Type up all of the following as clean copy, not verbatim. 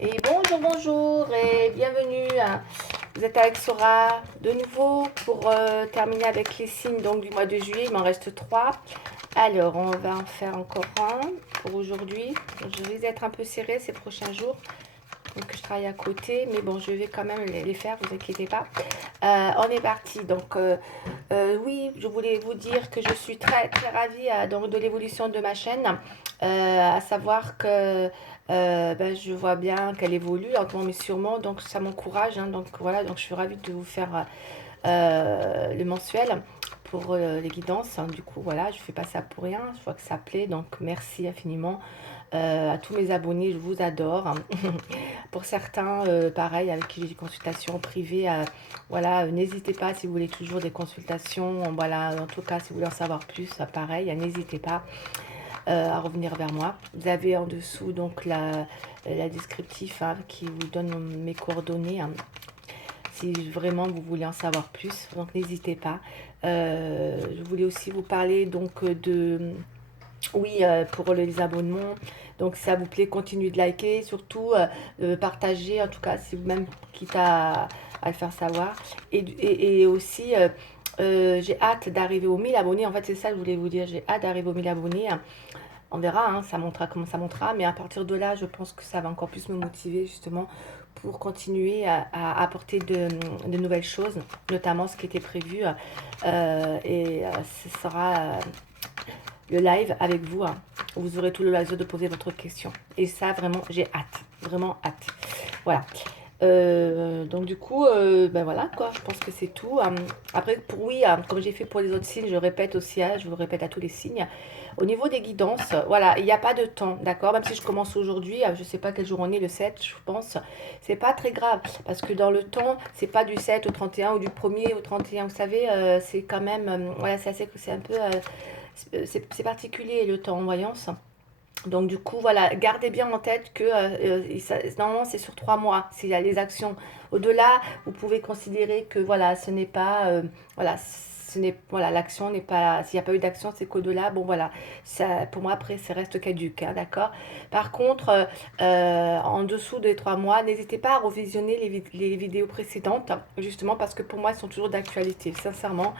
Et bonjour, bonjour et bienvenue. Vous êtes avec Sora de nouveau pour terminer avec les signes donc, du mois de juillet. Il m'en reste 3. Alors, on va en faire encore un pour aujourd'hui. Je vais être un peu serrée ces prochains jours. Donc, je travaille à côté, mais bon, je vais quand même les faire, vous inquiétez pas. On est parti. Donc, oui, je voulais vous dire que je suis très, très ravie donc, de l'évolution de ma chaîne. À savoir que ben, je vois bien qu'elle évolue lentement mais sûrement, donc ça m'encourage. Hein. Donc voilà, donc je suis ravie de vous faire le mensuel pour les guidances. Hein. Du coup, voilà, je fais pas ça pour rien. Je vois que ça plaît, donc merci infiniment. À tous mes abonnés, je vous adore. Pour certains, pareil, avec qui j'ai des consultations privées, voilà, n'hésitez pas si vous voulez toujours des consultations. Voilà, en tout cas, si vous voulez en savoir plus, pareil, n'hésitez pas à revenir vers moi. Vous avez en dessous donc la descriptif hein, qui vous donne mes coordonnées. Hein, si vraiment vous voulez en savoir plus, donc n'hésitez pas. Je voulais aussi vous parler donc de oui, pour les abonnements. Donc, si ça vous plaît, continuez de liker, surtout partager, en tout cas, si vous même quitte à le faire savoir. Et aussi, j'ai hâte d'arriver aux 1000 abonnés. En fait, c'est ça que je voulais vous dire. J'ai hâte d'arriver aux 1000 abonnés. On verra, hein, ça montrera comment ça montera. Mais à partir de là, je pense que ça va encore plus me motiver, justement, pour continuer à apporter de nouvelles choses, notamment ce qui était prévu. Ce sera le live avec vous. Hein. Vous aurez tout le loisir de poser votre question. Et ça, vraiment, j'ai hâte. Vraiment hâte. Voilà. Donc du coup, ben voilà quoi, je pense que c'est tout. Après, pour oui, comme j'ai fait pour les autres signes, je répète aussi, hein, je vous répète à tous les signes. Au niveau des guidances, voilà, il n'y a pas de temps, d'accord? Même si je commence aujourd'hui, je ne sais pas quel jour on est, le 7, je pense, c'est pas très grave. Parce que dans le temps, c'est pas du 7 au 31 ou du 1er au 31, vous savez, c'est quand même, voilà, c'est un peu, c'est particulier le temps en voyance. Donc du coup, voilà, gardez bien en tête que normalement c'est sur 3 mois. S'il y a les actions au-delà, vous pouvez considérer que voilà, ce n'est pas, voilà, voilà, l'action n'est pas, s'il n'y a pas eu d'action, c'est qu'au-delà, bon voilà, ça, pour moi après, ça reste caduque, hein, d'accord. Par contre, en dessous des 3 mois, n'hésitez pas à revisionner les vidéos précédentes, justement parce que pour moi, elles sont toujours d'actualité, sincèrement.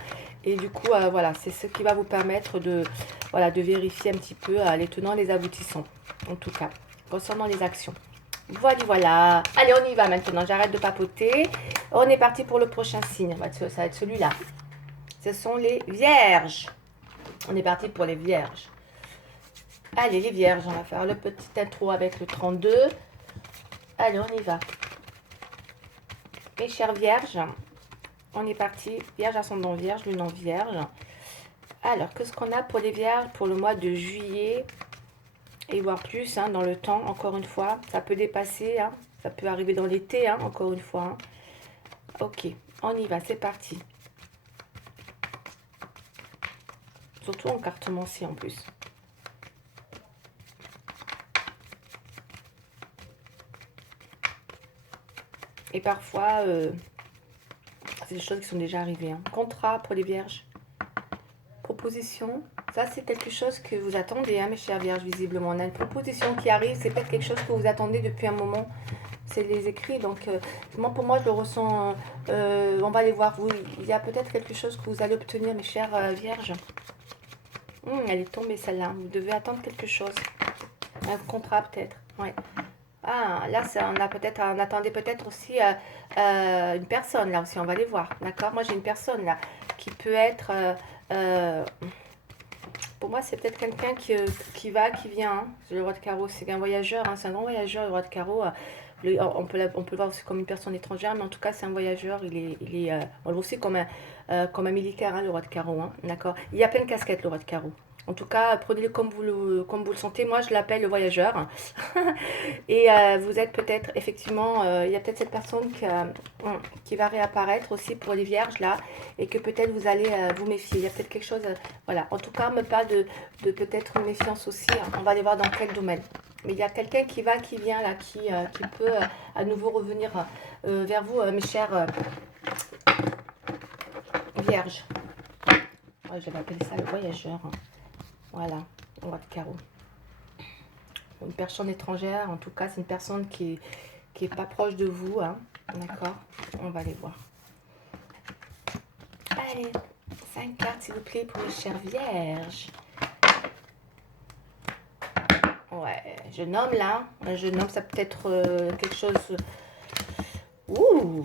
Et du coup, voilà, c'est ce qui va vous permettre de voilà, de vérifier un petit peu les tenants, les aboutissants, en tout cas, concernant les actions. Voilà, voilà. Allez, on y va maintenant. J'arrête de papoter. On est parti pour le prochain signe. Ça va être celui-là. Ce sont les vierges. On est parti pour les vierges. Allez, les vierges, on va faire le petit intro avec le 32. Allez, on y va. Mes chères vierges, on est parti. Vierge ascendant vierge, lunan vierge. Alors, qu'est-ce qu'on a pour les vierges pour le mois de juillet et voire plus hein, dans le temps, encore une fois. Ça peut dépasser, hein, ça peut arriver dans l'été, hein, encore une fois. Hein. Ok, on y va, c'est parti. Surtout en cartomancie en plus. Et parfois, c'est des choses qui sont déjà arrivées. Hein. Contrat pour les vierges. Proposition. Ça, c'est quelque chose que vous attendez, hein, mes chères vierges, visiblement. On a une proposition qui arrive. C'est peut-être quelque chose que vous attendez depuis un moment. C'est les écrits. Donc, pour moi, je le ressens. On va aller voir. Oui, il y a peut-être quelque chose que vous allez obtenir, mes chères vierges. Elle est tombée celle-là. Vous devez attendre quelque chose. Un contrat peut-être. Ouais. Ah, là, on attendait peut-être aussi une personne là aussi. On va aller voir. D'accord. Moi, j'ai une personne là qui peut être. Pour moi, c'est peut-être quelqu'un qui va, qui vient. Hein. Le roi de carreau, c'est un voyageur. Hein. C'est un grand voyageur, le roi de carreau. On peut le voir aussi comme une personne étrangère, mais en tout cas, c'est un voyageur. On le voit aussi comme un militaire, hein, le roi de carreau. Hein, d'accord. Il y a plein de casquettes, le roi de carreau. En tout cas, prenez-le comme vous le sentez. Moi, je l'appelle le voyageur. Et vous êtes peut-être, effectivement, il y a peut-être cette personne qui va réapparaître aussi pour les vierges, là, et que peut-être vous allez vous méfier. Il y a peut-être quelque chose, voilà. En tout cas, on me parle de peut-être une méfiance aussi. Hein. On va aller voir dans quel domaine. Mais il y a quelqu'un qui va, qui vient, là, qui peut à nouveau revenir vers vous, mes chers vierges. Ouais, j'avais appelé ça le voyageur. Hein. Voilà, on voit le carreau. une personne étrangère. En tout cas, c'est une personne qui est pas proche de vous. Hein. D'accord? On va les voir. Allez, 5 cartes, s'il vous plaît, pour les chères vierges. Ouais, jeune homme, là. Un jeune homme, ça peut être quelque chose... Ouh!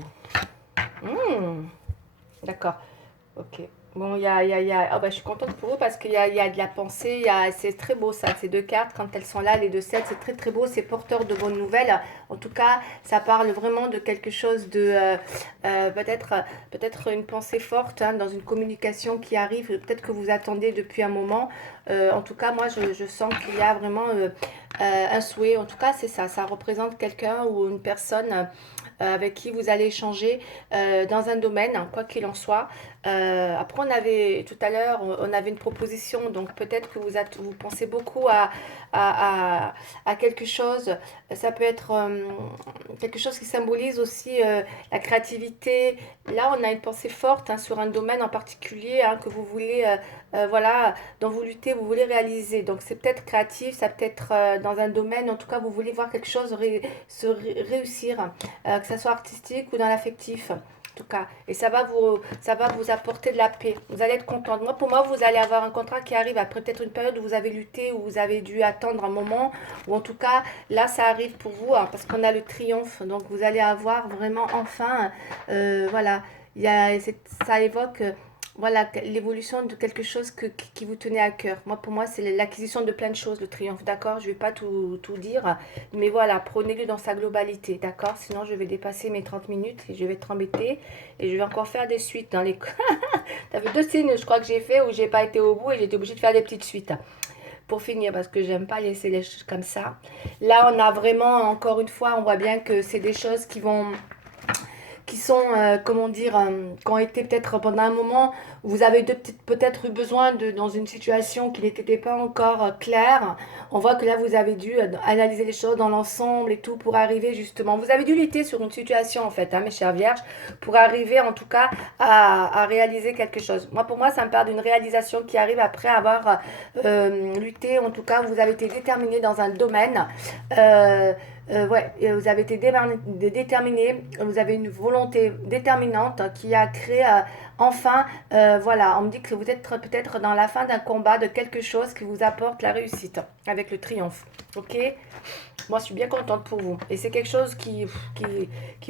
D'accord. Ok. Bon, oh, bah, je suis contente pour eux parce qu'il y a de la pensée. C'est très beau ça. Ces deux cartes, quand elles sont là, les deux sets, c'est très très beau. C'est porteur de bonnes nouvelles. En tout cas, ça parle vraiment de quelque chose de peut-être une pensée forte hein, dans une communication qui arrive. Peut-être que vous attendez depuis un moment. En tout cas, moi, je sens qu'il y a vraiment un souhait. En tout cas, c'est ça. Ça représente quelqu'un ou une personne avec qui vous allez échanger dans un domaine, hein, quoi qu'il en soit. Après, on avait tout à l'heure, on avait une proposition, donc peut-être que vous pensez beaucoup à quelque chose. Ça peut être quelque chose qui symbolise aussi la créativité. Là, on a une pensée forte hein, sur un domaine en particulier hein, que vous voulez, voilà, dont vous luttez, vous voulez réaliser. Donc, c'est peut-être créatif, ça peut être dans un domaine, en tout cas, vous voulez voir quelque chose réussir, que ça soit artistique ou dans l'affectif. En tout cas, et ça va vous apporter de la paix. Vous allez être contente. Moi, pour moi, vous allez avoir un contrat qui arrive après peut-être une période où vous avez lutté, où vous avez dû attendre un moment, ou en tout cas, là, ça arrive pour vous, hein, parce qu'on a le triomphe. Donc, vous allez avoir vraiment enfin, voilà, ça évoque voilà, l'évolution de quelque chose qui vous tenait à cœur. Pour moi, c'est l'acquisition de plein de choses, le triomphe, d'accord? Je ne vais pas tout dire, mais voilà, prenez-le dans sa globalité, d'accord? Sinon, je vais dépasser mes 30 minutes et je vais être embêtée et je vais encore faire des suites dans les... T'as vu 2 signes, je crois que j'ai fait où j'ai pas été au bout et j'étais obligée de faire des petites suites. Pour finir, parce que j'aime pas laisser les choses comme ça. Là, on a vraiment, encore une fois, on voit bien que c'est des choses qui sont, comment dire, qui ont été peut-être pendant un moment où vous avez peut-être eu besoin dans une situation qui n'était pas encore claire. On voit que là, vous avez dû analyser les choses dans l'ensemble et tout pour arriver justement. Vous avez dû lutter sur une situation en fait, hein, mes chères vierges, pour arriver en tout cas à réaliser quelque chose. Pour moi, ça me parle d'une réalisation qui arrive après avoir lutté. En tout cas, vous avez été déterminé dans un domaine. Ouais, vous avez été déterminé, vous avez une volonté déterminante qui a créé enfin, voilà, on me dit que vous êtes peut-être dans la fin d'un combat, de quelque chose qui vous apporte la réussite, avec le triomphe, ok? Moi, je suis bien contente pour vous. Et c'est quelque chose qui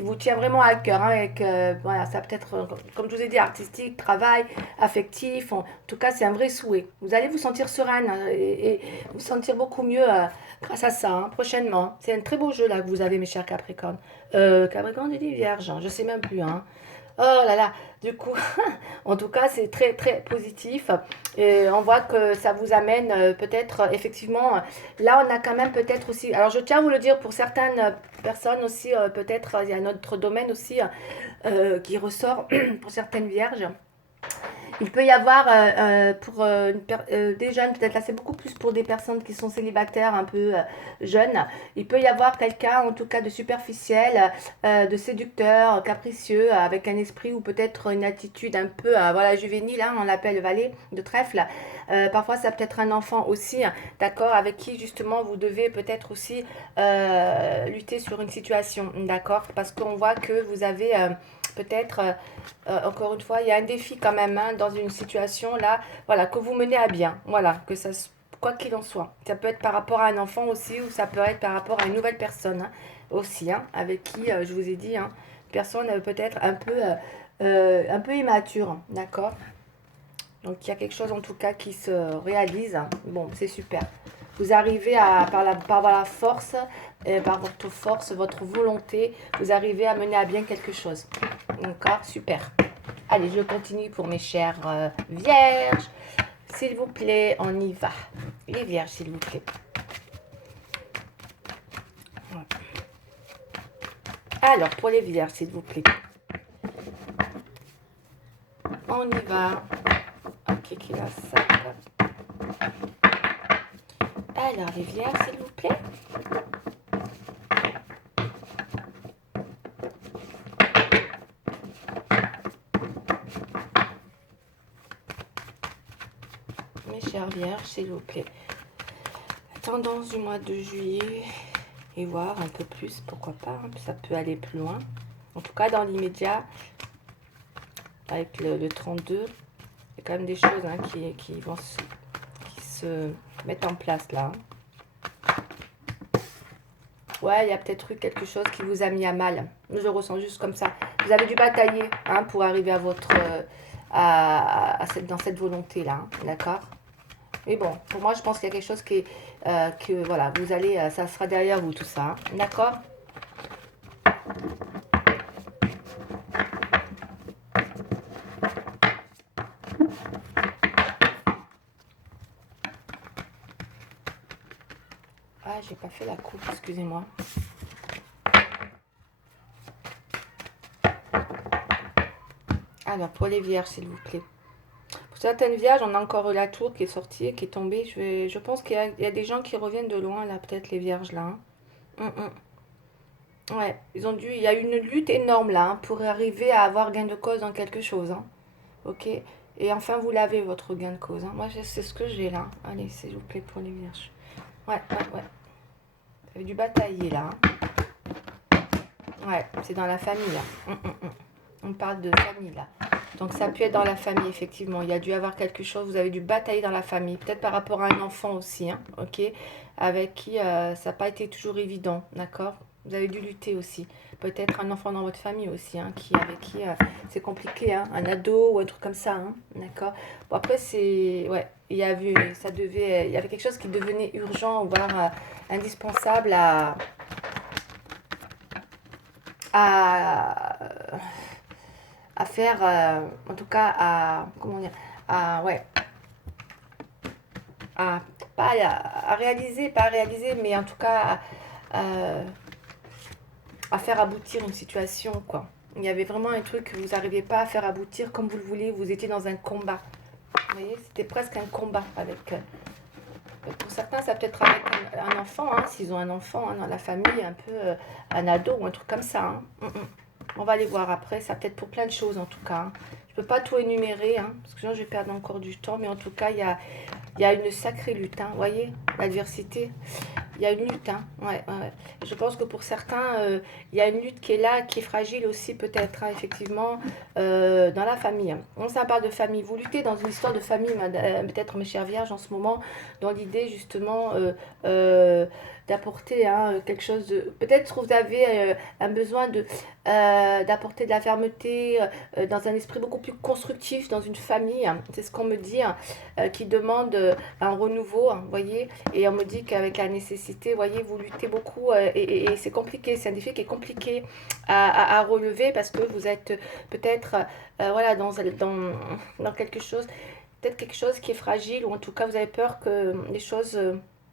vous tient vraiment à cœur, hein, avec, voilà, ça peut être, comme je vous ai dit, artistique, travail, affectif, en tout cas, c'est un vrai souhait. Vous allez vous sentir sereine et vous sentir beaucoup mieux grâce à ça, hein, prochainement. C'est un très beau jeu là que vous avez, mes chers Capricornes. Capricorne, je dis Vierge, hein, je sais même plus. Hein. Oh là là, du coup, en tout cas, c'est très très positif. Et on voit que ça vous amène peut-être effectivement. Là, on a quand même peut-être aussi. Alors, je tiens à vous le dire pour certaines personnes aussi, peut-être il y a notre domaine aussi qui ressort pour certaines vierges. Il peut y avoir pour des jeunes, peut-être là c'est beaucoup plus pour des personnes qui sont célibataires, un peu jeunes. Il peut y avoir quelqu'un en tout cas de superficiel, de séducteur, capricieux, avec un esprit ou peut-être une attitude un peu voilà, juvénile, hein, on l'appelle valet de trèfle. Parfois ça peut être un enfant aussi, hein, d'accord, avec qui justement vous devez peut-être aussi lutter sur une situation, d'accord, parce qu'on voit que vous avez peut-être encore une fois, il y a un défi quand même hein, dans une situation là, voilà, que vous menez à bien, voilà, que ça, quoi qu'il en soit. Ça peut être par rapport à un enfant aussi, ou ça peut être par rapport à une nouvelle personne hein, aussi, hein, avec qui, je vous ai dit, hein, personne peut-être un peu immature, d'accord. Donc il y a quelque chose en tout cas qui se réalise. Bon, c'est super. Vous arrivez par la force, par votre force, votre volonté, vous arrivez à mener à bien quelque chose. D'accord, super. Allez, je continue pour mes chères vierges. S'il vous plaît, on y va. Les vierges, s'il vous plaît. Alors, pour les vierges, s'il vous plaît. On y va. Ok, qui a ça. Alors, les vierges, s'il vous plaît. Mes chères vierges, s'il vous plaît. tendance du mois de juillet et voir un peu plus, pourquoi pas, hein, ça peut aller plus loin. En tout cas, dans l'immédiat, avec le 32, il y a quand même des choses hein, qui vont se mettre en place là. Ouais, il y a peut-être eu quelque chose qui vous a mis à mal. Je le ressens juste comme ça. Vous avez dû batailler hein, pour arriver à votre dans cette volonté-là. Hein, d'accord? Mais bon, pour moi, je pense qu'il y a quelque chose que voilà, vous allez, ça sera derrière vous tout ça. Hein, d'accord? Ah, j'ai pas fait la coupe, excusez-moi. Alors, pour les vierges, s'il vous plaît. Pour certaines vierges, on a encore la tour qui est sortie, qui est tombée. Je pense qu'il y a des gens qui reviennent de loin, là, peut-être les vierges, là. Hein. Ouais, il y a eu une lutte énorme, là, hein, pour arriver à avoir gain de cause dans quelque chose. Hein. Ok? Et enfin, vous l'avez, votre gain de cause. Hein. Moi, c'est ce que j'ai, là. Allez, s'il vous plaît, pour les vierges. Ouais. Vous avez dû batailler, là. Hein. Ouais, c'est dans la famille, là. On parle de famille, là. Donc ça a pu être dans la famille, effectivement. Il y a dû avoir quelque chose, vous avez dû batailler dans la famille. Peut-être par rapport à un enfant aussi, hein, ok? Avec qui ça n'a pas été toujours évident, d'accord? Vous avez dû lutter aussi. Peut-être un enfant dans votre famille aussi, hein, avec qui c'est compliqué, hein, un ado ou un truc comme ça, hein, d'accord? Bon, après, c'est... Ouais, il y il y avait quelque chose qui devenait urgent, voire indispensable à à faire, en tout cas, comment dire, ouais, à, pas à réaliser, pas à réaliser, mais en tout cas, à faire aboutir une situation, quoi. Il y avait vraiment un truc que vous n'arriviez pas à faire aboutir comme vous le voulez, vous étiez dans un combat. Vous voyez, c'était presque un combat avec... pour certains, ça peut être avec un enfant, hein, s'ils ont un enfant hein, dans la famille, un peu un ado ou un truc comme ça. Hein. On va aller voir après, ça peut être pour plein de choses en tout cas. Hein. Je peux pas tout énumérer, hein, parce que sinon je vais perdre encore du temps, mais en tout cas, il y a une sacrée lutte. Hein, vous voyez, l'adversité, il y a une lutte. Hein, ouais. Je pense que pour certains, il y a une lutte qui est là, qui est fragile aussi peut-être, hein, effectivement, dans la famille. Hein. On ça parle de famille. Vous luttez dans une histoire de famille, peut-être mes chères vierges, en ce moment, dans l'idée justement d'apporter hein, quelque chose de... Peut-être que vous avez un besoin d'apporter de la fermeté dans un esprit beaucoup plus constructif dans une famille. Hein. C'est ce qu'on me dit, hein, qui demande un renouveau, hein, voyez. Et on me dit qu'avec la nécessité, voyez, vous luttez beaucoup et c'est compliqué, c'est un défi qui est compliqué à relever parce que vous êtes peut-être voilà, dans quelque chose, peut-être quelque chose qui est fragile ou en tout cas vous avez peur que les choses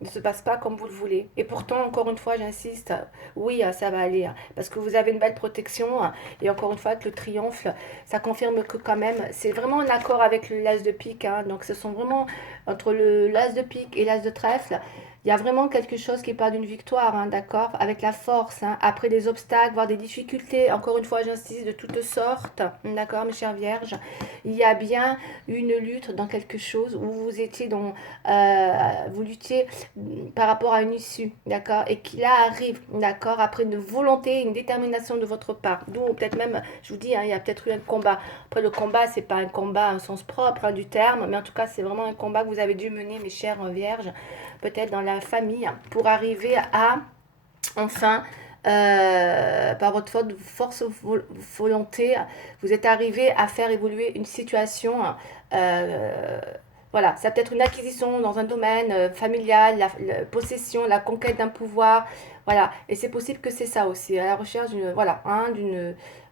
ne se passent pas comme vous le voulez. Et pourtant, encore une fois, j'insiste, oui, ça va aller, hein, parce que vous avez une belle protection, hein, et encore une fois, avec le triomphe, ça confirme que quand même, c'est vraiment en accord avec le l'as de pique, hein, donc ce sont vraiment, entre le l'as de pique et l'as de trèfle, il y a vraiment quelque chose qui part d'une victoire, hein, d'accord, avec la force, hein, après des obstacles, voire des difficultés, encore une fois, j'insiste, de toutes sortes, d'accord, mes chères vierges, il y a bien une lutte dans quelque chose où vous étiez dans, vous luttiez par rapport à une issue, d'accord, et qui là arrive, d'accord, après une volonté, une détermination de votre part, d'où peut-être même, je vous dis, hein, il y a peut-être eu un combat. Après le combat, c'est pas un combat au sens propre hein, du terme, mais en tout cas, c'est vraiment un combat que vous avez dû mener, mes chères vierges, peut-être dans la famille, pour arriver à, enfin, par votre force volonté, vous êtes arrivé à faire évoluer une situation voilà, ça peut être une acquisition dans un domaine familial, la possession, la conquête d'un pouvoir, voilà. Et c'est possible que c'est ça aussi, à la recherche d'une, voilà, hein,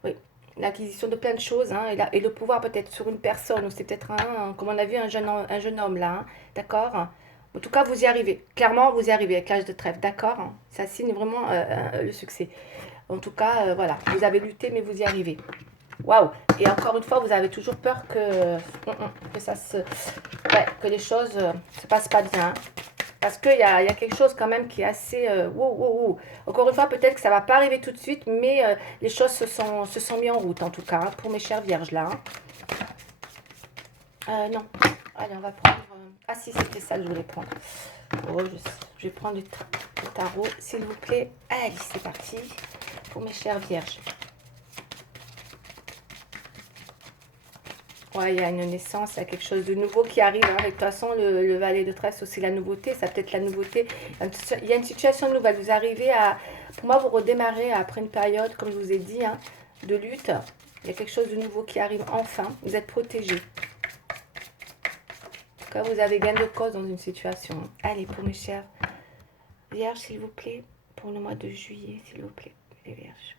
oui, l'acquisition de plein de choses, hein, et le pouvoir peut-être sur une personne, ou c'est peut-être comme on a vu, un jeune homme là, hein, d'accord. En tout cas, vous y arrivez. Clairement, vous y arrivez avec l'âge de trèfle, d'accord. Hein. Ça signe vraiment le succès. En tout cas, voilà, vous avez lutté, mais vous y arrivez. Waouh! Et encore une fois, vous avez toujours peur que ça se, ouais, que les choses se passent pas bien. Hein. Parce qu'il y a quelque chose quand même qui est assez... wow. Encore une fois, peut-être que ça va pas arriver tout de suite, mais les choses se sont mis en route, en tout cas, hein, pour mes chères vierges, là. Hein. Non. Allez, on va prendre... Ah si, c'était ça que je voulais prendre. Oh, je vais prendre le tarot, s'il vous plaît. Allez, c'est parti pour mes chères vierges. Ouais, il y a une naissance, il y a quelque chose de nouveau qui arrive. Hein. De toute façon, le valet de tresse, aussi la nouveauté. Ça peut être la nouveauté. Il y a une situation nouvelle. Vous arrivez à... Pour moi, vous redémarrez après une période, comme je vous ai dit, hein, de lutte. Il y a quelque chose de nouveau qui arrive enfin. Vous êtes protégé. En tout cas, vous avez gain de cause dans une situation. Allez, pour mes chères vierges, s'il vous plaît. Pour le mois de juillet, s'il vous plaît. Les vierges.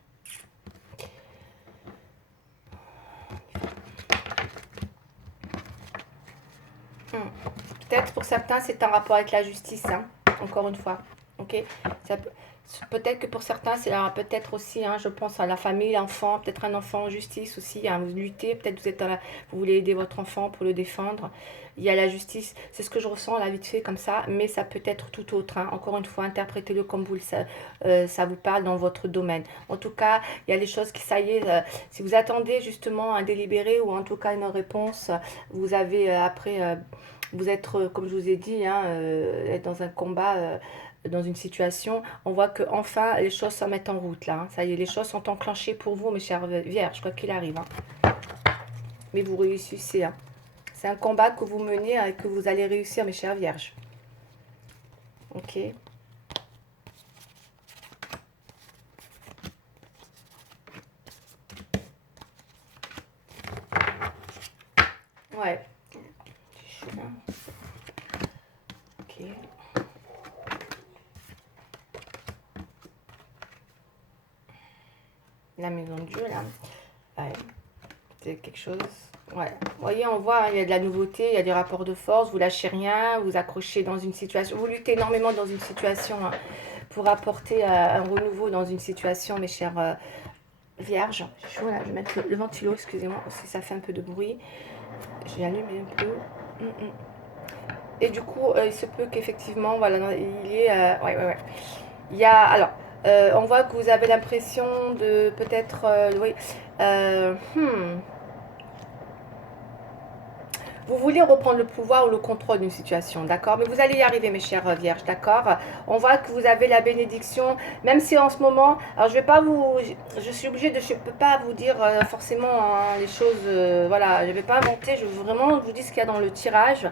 Peut-être pour certains, c'est en rapport avec la justice, hein, encore une fois. Ok, peut-être que pour certains, c'est peut-être aussi, hein, je pense à la famille, l'enfant, peut-être un enfant en justice aussi. Hein, vous luttez, peut-être vous voulez aider votre enfant pour le défendre. Il y a la justice, c'est ce que je ressens là vite fait comme ça, mais ça peut être tout autre. Hein. Encore une fois, interprétez-le comme ça vous parle dans votre domaine. En tout cas, il y a des choses qui, ça y est, si vous attendez justement un délibéré ou en tout cas une réponse, vous avez après... vous êtes, comme je vous ai dit, hein, être dans un combat, dans une situation, on voit que enfin les choses se mettent en route là. Hein. Ça y est, les choses sont enclenchées pour vous, mes chères vierges, quoi qu'il arrive. Hein. Mais vous réussissez. Hein. C'est un combat que vous menez et que vous allez réussir, mes chères vierges. Ok. Ouais. Ok. La maison de Dieu, là. Ouais. C'est quelque chose. Ouais. Vous voyez, on voit, hein, il y a de la nouveauté, il y a des rapports de force, vous lâchez rien, vous accrochez dans une situation. Vous luttez énormément dans une situation hein, pour apporter un renouveau dans une situation, mes chères vierges. Voilà, je vais mettre le ventilo, excusez-moi, si ça fait un peu de bruit. Je vais allumer un peu. Et du coup, il se peut qu'effectivement, voilà, il y ait... ouais. Il y a... Alors, on voit que vous avez l'impression de peut-être... oui, Vous voulez reprendre le pouvoir ou le contrôle d'une situation, d'accord? Mais vous allez y arriver, mes chères vierges, d'accord? On voit que vous avez la bénédiction, même si en ce moment... Alors, je vais pas vous... Je suis obligée de... Je peux pas vous dire forcément hein, les choses... voilà, je vais pas inventer, je veux vraiment vous dire ce qu'il y a dans le tirage.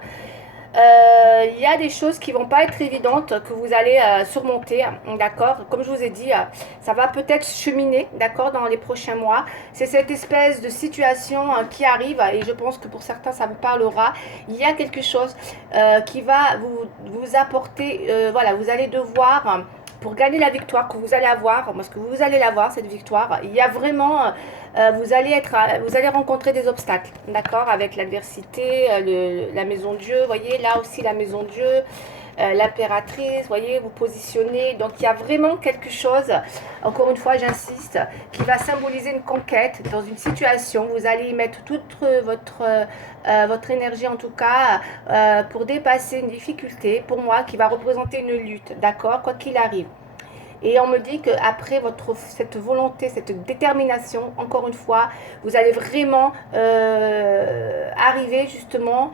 Il y a des choses qui vont pas être évidentes que vous allez surmonter, d'accord? Comme je vous ai dit, ça va peut-être cheminer, d'accord, dans les prochains mois. C'est cette espèce de situation qui arrive et je pense que pour certains ça vous parlera. Il y a quelque chose qui va vous apporter, voilà, vous allez devoir pour gagner la victoire que vous allez avoir, parce que vous allez l'avoir cette victoire, il y a vraiment, vous allez rencontrer des obstacles, d'accord, avec l'adversité, la maison de Dieu, voyez, là aussi la maison de Dieu, l'impératrice, voyez, vous positionnez, donc il y a vraiment quelque chose, encore une fois j'insiste, qui va symboliser une conquête dans une situation, vous allez y mettre toute votre énergie en tout cas, pour dépasser une difficulté, pour moi, qui va représenter une lutte, d'accord, quoi qu'il arrive. Et on me dit qu'après cette volonté, cette détermination, encore une fois, vous allez vraiment arriver justement,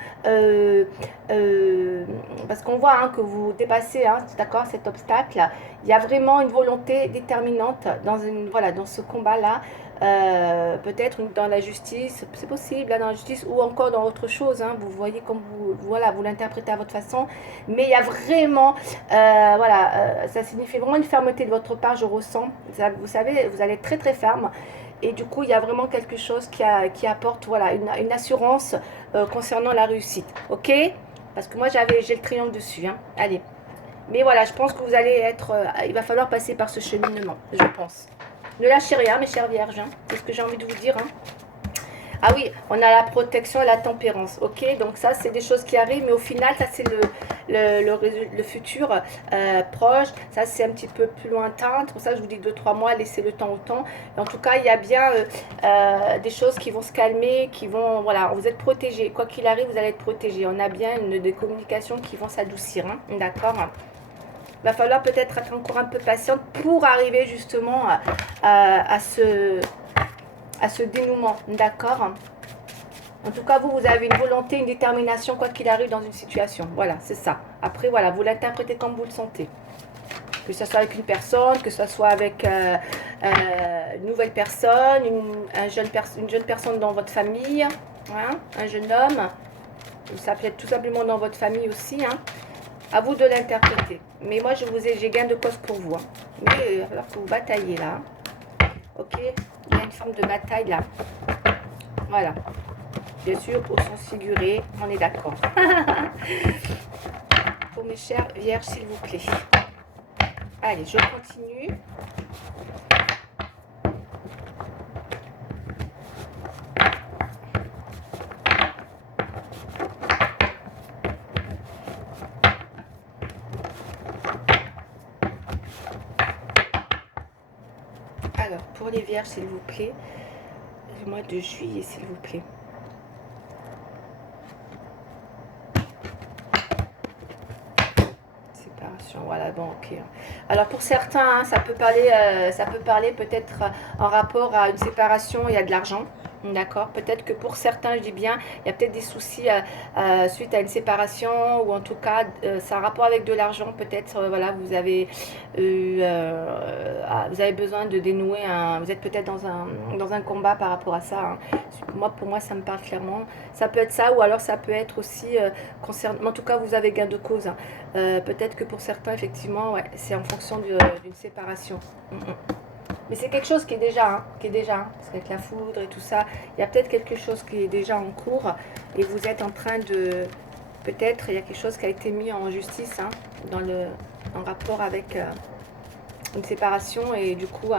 parce qu'on voit hein, que vous dépassez, hein, d'accord, cet obstacle. Il y a vraiment une volonté déterminante dans ce combat-là. Peut-être dans la justice, c'est possible, là, dans la justice ou encore dans autre chose. Hein, vous voyez comme vous l'interprétez à votre façon. Mais il y a vraiment, ça signifie vraiment une fermeté de votre part, je ressens. Vous savez, vous allez être très très ferme. Et du coup, il y a vraiment quelque chose qui apporte voilà, une assurance concernant la réussite. Ok? Parce que moi, j'ai le triomphe dessus. Hein. Allez. Mais voilà, je pense que vous allez être... il va falloir passer par ce cheminement, je pense. Ne lâchez rien, mes chères vierges. Hein. C'est ce que j'ai envie de vous dire. Hein. Ah oui, on a la protection et la tempérance. Ok, donc ça, c'est des choses qui arrivent. Mais au final, ça, c'est le futur proche. Ça, c'est un petit peu plus lointain. C'est pour ça que je vous dis 2-3 mois, laissez le temps au temps. Et en tout cas, il y a bien des choses qui vont se calmer, qui vont... Voilà, vous êtes protégés. Quoi qu'il arrive, vous allez être protégés. On a bien des communications qui vont s'adoucir. Hein. D'accord. Il va falloir peut-être être encore un peu patiente pour arriver justement à ce dénouement, d'accord? En tout cas, vous avez une volonté, une détermination, quoi qu'il arrive dans une situation. Voilà, c'est ça. Après, voilà, vous l'interprétez comme vous le sentez. Que ce soit avec une personne, que ce soit avec une nouvelle personne, une jeune personne dans votre famille, hein, un jeune homme. Ça peut être tout simplement dans votre famille aussi. Hein. À vous de l'interpréter. Mais moi, j'ai gain de cause pour vous. Hein. Mais il va falloir que vous bataillez là. Ok. Il y a une forme de bataille là. Voilà. Bien sûr, au sens figuré, on est d'accord. Pour mes chères vierges, s'il vous plaît. Allez, je continue. Alors, pour les vierges, s'il vous plaît, le mois de juillet, s'il vous plaît. Séparation, voilà, bon, ok. Alors, pour certains, hein, ça peut parler peut-être en rapport à une séparation, il y a de l'argent. D'accord. Peut-être que pour certains, je dis bien, il y a peut-être des soucis suite à une séparation ou en tout cas, ça a un rapport avec de l'argent. Peut-être, voilà, vous avez besoin de dénouer vous êtes peut-être dans un combat par rapport à ça. Hein. Pour moi, ça me parle clairement. Ça peut être ça ou alors ça peut être aussi en tout cas, vous avez gain de cause. Hein. Peut-être que pour certains, effectivement, ouais, c'est en fonction d'une séparation. Mais c'est quelque chose qui est déjà, parce qu'avec la foudre et tout ça, il y a peut-être quelque chose qui est déjà en cours et vous êtes en train de, peut-être, il y a quelque chose qui a été mis en justice hein, en rapport avec une séparation et du coup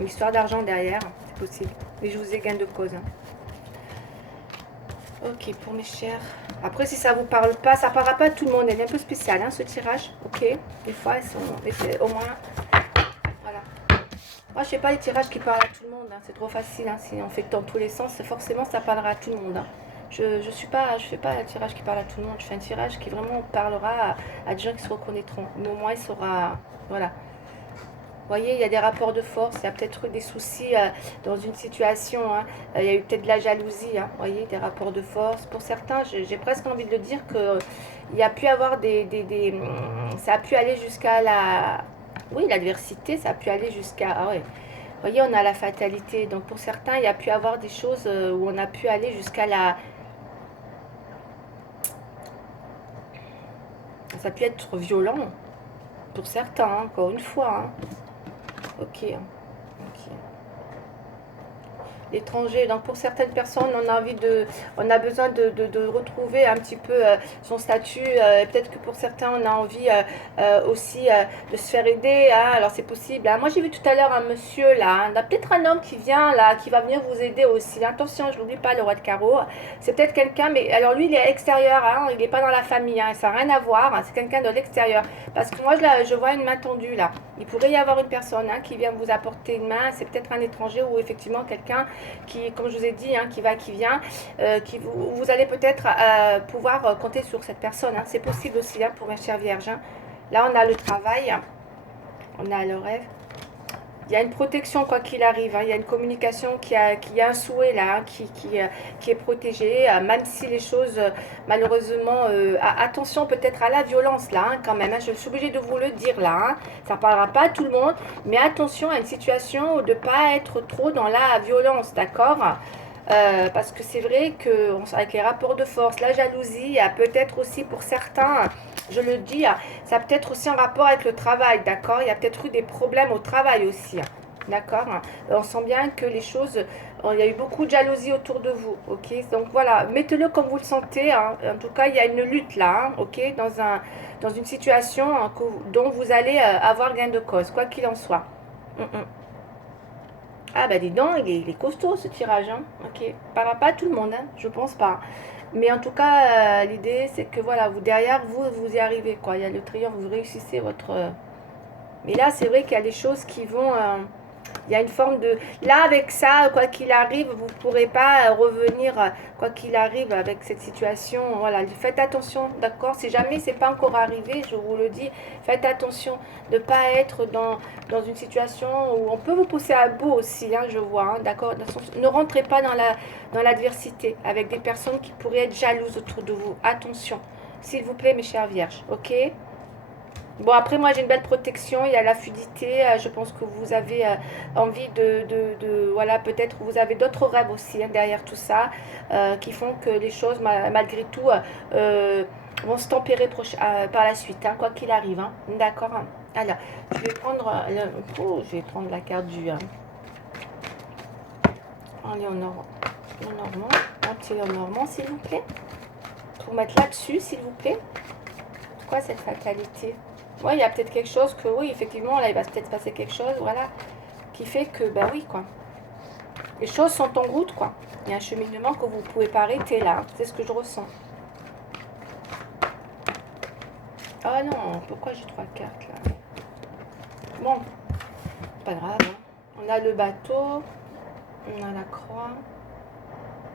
une histoire d'argent derrière, c'est possible. Mais je vous ai gain de cause. Hein. Ok, pour mes chers. Après, si ça vous parle pas, ça parlera pas à tout le monde. Elle est un peu spéciale, hein, ce tirage. Ok, des fois, elles sont, mais au moins. Moi, je fais pas les tirages qui parlent à tout le monde. Hein. C'est trop facile. Hein. Si on fait dans tous les sens, forcément, ça parlera à tout le monde. Hein. Je fais pas un tirage qui parle à tout le monde. Je fais un tirage qui vraiment parlera à des gens qui se reconnaîtront. Mais au moins, il saura. Voilà. Vous voyez, il y a des rapports de force. Il y a peut-être eu des soucis dans une situation. Hein. Il y a eu peut-être de la jalousie. Hein. Vous voyez, des rapports de force. Pour certains, j'ai presque envie de le dire que il y a pu avoir ça a pu aller jusqu'à la. Oui, l'adversité, ça a pu aller jusqu'à. Ah ouais. Vous voyez, on a la fatalité. Donc pour certains, il y a pu avoir des choses où on a pu aller jusqu'à la. Ça a pu être violent. Pour certains, hein, encore une fois. Hein. Ok. Ok. L'étranger. Donc pour certaines personnes, on a besoin de retrouver un petit peu son statut. Peut-être que pour certains, on a envie aussi de se faire aider. Hein. Alors c'est possible. Hein. Moi j'ai vu tout à l'heure un monsieur là. Hein. Il y a peut-être un homme qui vient là, qui va venir vous aider aussi. Attention, je n'oublie pas le roi de carreau. C'est peut-être quelqu'un, mais alors lui il est extérieur. Hein. Il n'est pas dans la famille. Hein. Ça n'a rien à voir. Hein. C'est quelqu'un de l'extérieur. Parce que moi je vois une main tendue là. Il pourrait y avoir une personne hein, qui vient vous apporter une main. C'est peut-être un étranger ou effectivement quelqu'un qui, comme je vous ai dit, hein, qui va, qui vient, vous allez peut-être pouvoir compter sur cette personne. Hein. C'est possible aussi hein, pour mes chères vierges. Hein. Là, on a le travail, on a le rêve. Il y a une protection quoi qu'il arrive. Hein. Il y a une communication qui a un souhait là, hein, qui est protégé, même si les choses, malheureusement, attention peut-être à la violence là, hein, quand même. Hein. Je suis obligée de vous le dire là. Hein. Ça ne parlera pas à tout le monde, mais attention à une situation de ne pas être trop dans la violence, d'accord parce que c'est vrai que avec les rapports de force, la jalousie, peut-être aussi pour certains, je le dis, ça peut être aussi en rapport avec le travail, d'accord. Il y a peut-être eu des problèmes au travail aussi, d'accord. On sent bien que les choses, il y a eu beaucoup de jalousie autour de vous, ok. Donc voilà, mettez-le comme vous le sentez. Hein. En tout cas, il y a une lutte là, hein, ok, dans une situation hein, dont vous allez avoir gain de cause, quoi qu'il en soit. Ah bah dis donc, il est costaud ce tirage, hein. Ok, parlera pas à tout le monde, hein. Je pense pas. Mais en tout cas, l'idée c'est que voilà, vous derrière, vous y arrivez, quoi. Il y a le triomphe, vous réussissez votre... Mais là, c'est vrai qu'il y a des choses qui vont... Il y a une forme de... Là, avec ça, quoi qu'il arrive, vous ne pourrez pas revenir, quoi qu'il arrive, avec cette situation. Voilà, faites attention, d'accord? Si jamais c'est pas encore arrivé, je vous le dis, faites attention de ne pas être dans une situation où on peut vous pousser à bout aussi, hein, je vois, hein, d'accord? Ne rentrez pas dans l'adversité avec des personnes qui pourraient être jalouses autour de vous. Attention, s'il vous plaît, mes chères vierges, ok? Bon, après, moi, j'ai une belle protection. Il y a la fluidité. Je pense que vous avez envie voilà, peut-être vous avez d'autres rêves aussi hein, derrière tout ça qui font que les choses, malgré tout, vont se tempérer par la suite, hein, quoi qu'il arrive. Hein. D'accord. Hein. Alors, je vais prendre la carte du... Léonore. Léonormand. Léonormand, s'il vous plaît. Pour mettre là-dessus, s'il vous plaît. Pourquoi cette fatalité? Oui, il y a peut-être quelque chose que, oui, effectivement, là, il va peut-être passer quelque chose, voilà, qui fait que, ben oui, quoi. Les choses sont en route, quoi. Il y a un cheminement que vous ne pouvez pas arrêter, là. C'est ce que je ressens. Ah non, pourquoi j'ai 3 cartes, là? Bon, c'est pas grave. Hein. On a le bateau, on a la croix,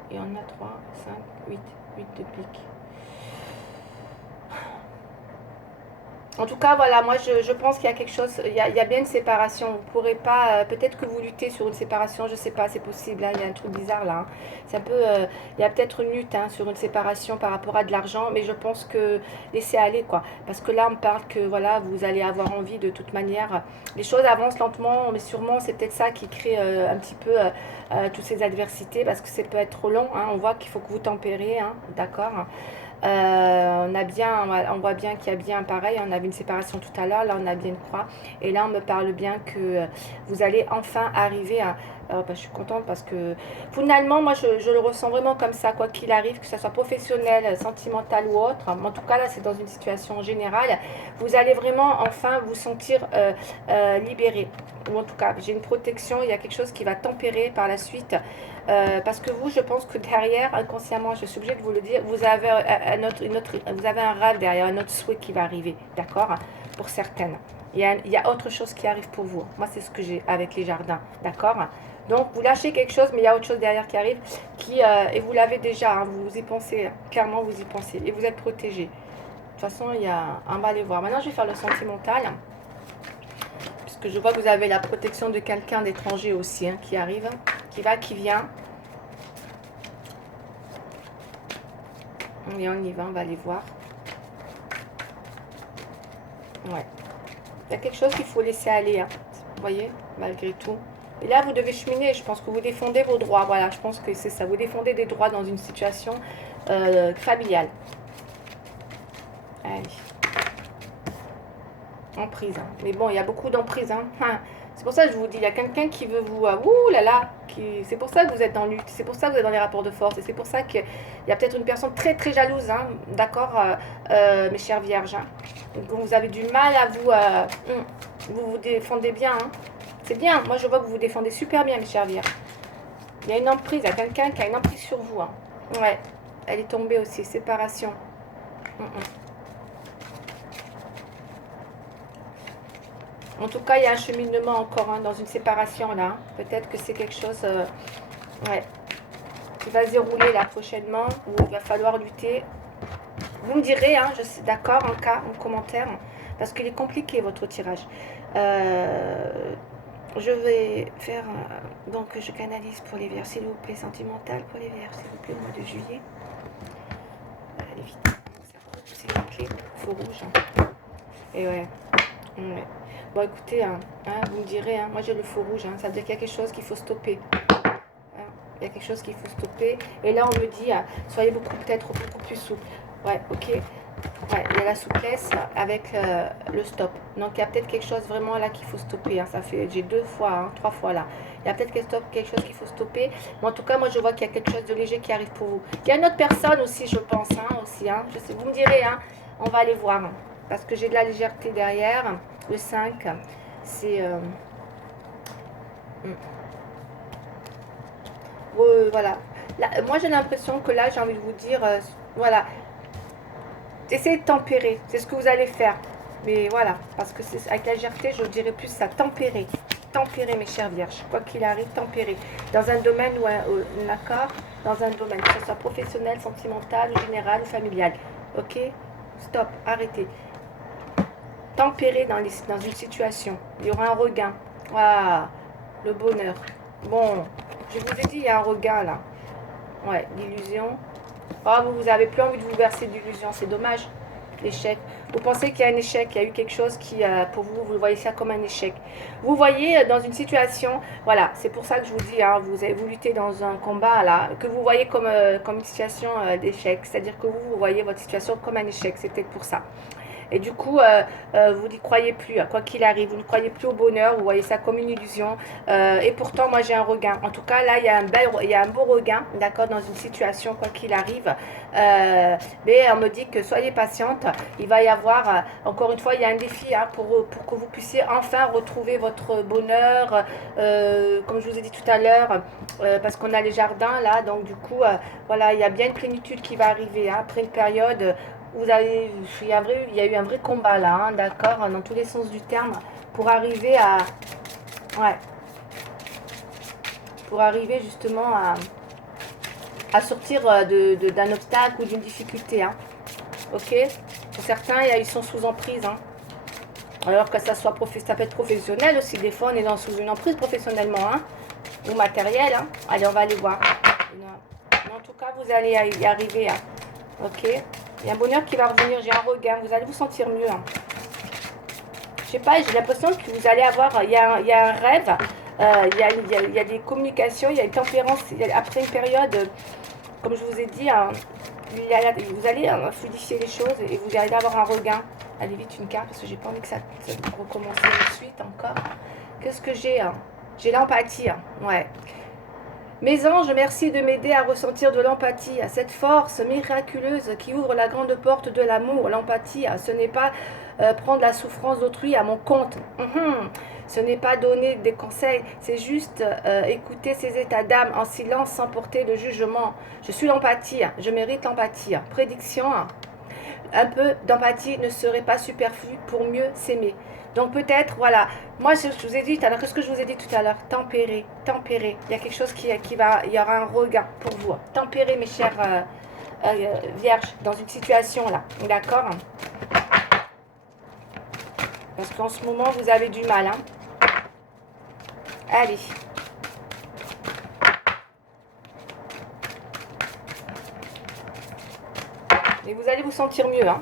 et on a 3, 5, 8 de pique. En tout cas, voilà, moi je pense qu'il y a quelque chose, il y a bien une séparation. Vous ne pourrez pas, peut-être que vous luttez sur une séparation, je ne sais pas, c'est possible, hein, il y a un truc bizarre là. Hein. Ça peut, il y a peut-être une lutte hein, sur une séparation par rapport à de l'argent, mais je pense que laissez aller quoi. Parce que là, on me parle que voilà, vous allez avoir envie de toute manière. Les choses avancent lentement, mais sûrement c'est peut-être ça qui crée un petit peu toutes ces adversités, parce que ça peut être trop long. Hein, on voit qu'il faut que vous tempériez, hein, d'accord. On voit bien qu'il y a bien pareil, on avait une séparation tout à l'heure, là on a bien une croix, et là on me parle bien que vous allez enfin arriver à... je suis contente parce que finalement, moi je le ressens vraiment comme ça, quoi qu'il arrive, que ce soit professionnel, sentimental ou autre, en tout cas là c'est dans une situation générale, vous allez vraiment enfin vous sentir libéré, ou en tout cas j'ai une protection, il y a quelque chose qui va tempérer par la suite. Parce que vous, je pense que derrière, inconsciemment, je suis obligée de vous le dire, vous avez vous avez un rêve derrière, un autre souhait qui va arriver, d'accord? Pour certaines. Il y a autre chose qui arrive pour vous. Moi, c'est ce que j'ai avec les jardins, d'accord? Donc, vous lâchez quelque chose, mais il y a autre chose derrière qui arrive, et vous l'avez déjà, hein, vous y pensez, clairement, vous y pensez, et vous êtes protégé. De toute façon, on va aller voir. Maintenant, je vais faire le sentimental, puisque je vois que vous avez la protection de quelqu'un d'étranger aussi, hein, qui arrive, qui va, qui vient. Et on y va, on va aller voir. Ouais. Il y a quelque chose qu'il faut laisser aller, hein. Vous voyez, malgré tout. Et là, vous devez cheminer. Je pense que vous défendez vos droits. Voilà, je pense que c'est ça. Vous défendez des droits dans une situation familiale. Allez. Emprise. Hein. Mais bon, il y a beaucoup d'emprise. Hein. C'est pour ça que je vous dis, il y a quelqu'un qui veut vous... ouh là là, c'est pour ça que vous êtes en lutte, c'est pour ça que vous êtes dans les rapports de force, et c'est pour ça qu'il y a peut-être une personne très très jalouse, hein, d'accord, mes chères vierges. Hein. Donc vous avez du mal à vous défendez bien. Hein. C'est bien, moi je vois que vous vous défendez super bien, mes chères vierges. Il y a une emprise, il y a quelqu'un qui a une emprise sur vous. Hein. Ouais, elle est tombée aussi, séparation. En tout cas, il y a un cheminement encore hein, dans une séparation là. Peut-être que c'est quelque chose ouais, qui va se dérouler là prochainement, où il va falloir lutter. Vous me direz, hein, je suis d'accord en commentaire, parce qu'il est compliqué votre tirage. Je vais faire, donc je canalise pour les Vierges, s'il vous plaît, sentimental pour les Vierges, s'il vous plaît, au mois de juillet. Allez vite, s'il vous plaît, feu rouge. Hein. Et ouais. Bon, écoutez, hein, vous me direz, hein, moi j'ai le feu rouge, hein, ça veut dire qu'il y a quelque chose qu'il faut stopper. Hein, il y a quelque chose qu'il faut stopper. Et là, on me dit, soyez peut-être beaucoup plus souple. Ouais, ok. Ouais, il y a la souplesse avec le stop. Donc, il y a peut-être quelque chose vraiment là qu'il faut stopper. Hein, ça fait, j'ai 2 fois, hein, 3 fois là. Il y a peut-être quelque chose qu'il faut stopper. Mais en tout cas, moi, je vois qu'il y a quelque chose de léger qui arrive pour vous. Il y a une autre personne aussi, je pense, hein, aussi. Hein, je sais, vous me direz, hein, on va aller voir. Hein, parce que j'ai de la légèreté derrière. Le 5, c'est... voilà. Là, moi, j'ai l'impression que là, j'ai envie de vous dire, voilà, essayez de tempérer. C'est ce que vous allez faire. Mais voilà, parce que avec la légèreté, je dirais plus ça, tempérer. tempérer mes chers vierges, quoi qu'il arrive, tempérer. Dans un domaine ou un accord, dans un domaine, que ce soit professionnel, sentimental, général ou familial. Ok? Stop, arrêtez. Tempérer dans une situation. Il y aura un regain. Ah, le bonheur. Bon, je vous ai dit, il y a un regain là. Ouais, l'illusion. Oh, vous avez plus envie de vous verser d'illusion, c'est dommage. L'échec. Vous pensez qu'il y a un échec, il y a eu quelque chose qui, pour vous, vous voyez ça comme un échec. Vous voyez dans une situation, voilà, c'est pour ça que je vous dis, hein, vous luttez dans un combat là, que vous voyez comme une situation d'échec. C'est-à-dire que vous voyez votre situation comme un échec, c'est peut-être pour ça. Et du coup, vous n'y croyez plus, quoi qu'il arrive, vous ne croyez plus au bonheur, vous voyez ça comme une illusion. Et pourtant, moi, j'ai un regain. En tout cas, là, il y a un beau regain, d'accord, dans une situation, quoi qu'il arrive. Mais on me dit que soyez patiente. Il va y avoir, encore une fois, il y a un défi hein, pour que vous puissiez enfin retrouver votre bonheur. Comme je vous ai dit tout à l'heure, parce qu'on a les jardins là, donc du coup, voilà, il y a bien une plénitude qui va arriver hein, après une période. Il y a eu un vrai combat là, hein, d'accord, dans tous les sens du terme, pour arriver à, ouais, pour arriver justement à sortir d'un obstacle ou d'une difficulté, hein, ok. Pour certains, ils sont sous emprise, hein, alors que ça ça peut être professionnel aussi. Des fois, on est sous une emprise professionnellement, hein, ou matériel, hein. Allez, on va aller voir. Mais en tout cas, vous allez y arriver, hein. Ok. Il y a un bonheur qui va revenir, j'ai un regain, vous allez vous sentir mieux. Hein. Je sais pas, j'ai l'impression que vous allez avoir, il y a un rêve, il y a des communications, il y a une tempérance, après une période, comme je vous ai dit, hein, vous allez fluidifier les choses et vous allez avoir un regain. Allez vite une carte parce que j'ai pas envie que ça recommence de suite encore. Qu'est-ce que j'ai hein? J'ai l'empathie, hein. Ouais. Mes anges, merci de m'aider à ressentir de l'empathie, à cette force miraculeuse qui ouvre la grande porte de l'amour. L'empathie, ce n'est pas prendre la souffrance d'autrui à mon compte. Ce n'est pas donner des conseils, c'est juste écouter ses états d'âme en silence sans porter de jugement. Je suis l'empathie, je mérite l'empathie. Prédiction, un peu d'empathie ne serait pas superflu pour mieux s'aimer. Donc peut-être, voilà, moi je vous ai dit tout à l'heure, qu'est-ce que je vous ai dit tout à l'heure? Tempérer, tempérer. Il y a quelque chose il y aura un regain pour vous. Tempérer mes chères vierges dans une situation là, d'accord? Parce qu'en ce moment vous avez du mal, hein. Allez. Et vous allez vous sentir mieux, hein.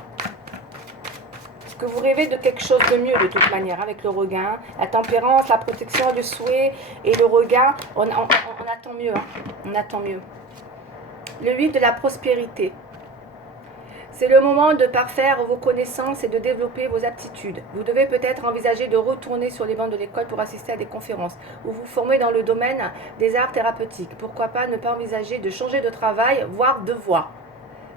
Que vous rêvez de quelque chose de mieux de toute manière, avec le regain, la tempérance, la protection, le souhait et le regain, on attend mieux, hein. On attend mieux. Le 8 de la prospérité. C'est le moment de parfaire vos connaissances et de développer vos aptitudes. Vous devez peut-être envisager de retourner sur les bancs de l'école pour assister à des conférences ou vous former dans le domaine des arts thérapeutiques. Pourquoi pas ne pas envisager de changer de travail, voire de voie.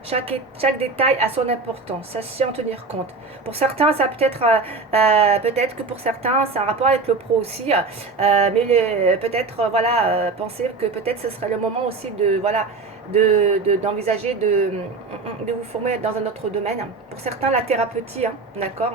Chaque détail a son importance, sachez en tenir compte. Pour certains, ça peut-être que pour certains, c'est un rapport avec le pro aussi, mais peut-être, voilà, pensez que peut-être ce serait le moment aussi de, voilà, d'envisager de vous former dans un autre domaine. Pour certains, la thérapeutie, hein, d'accord.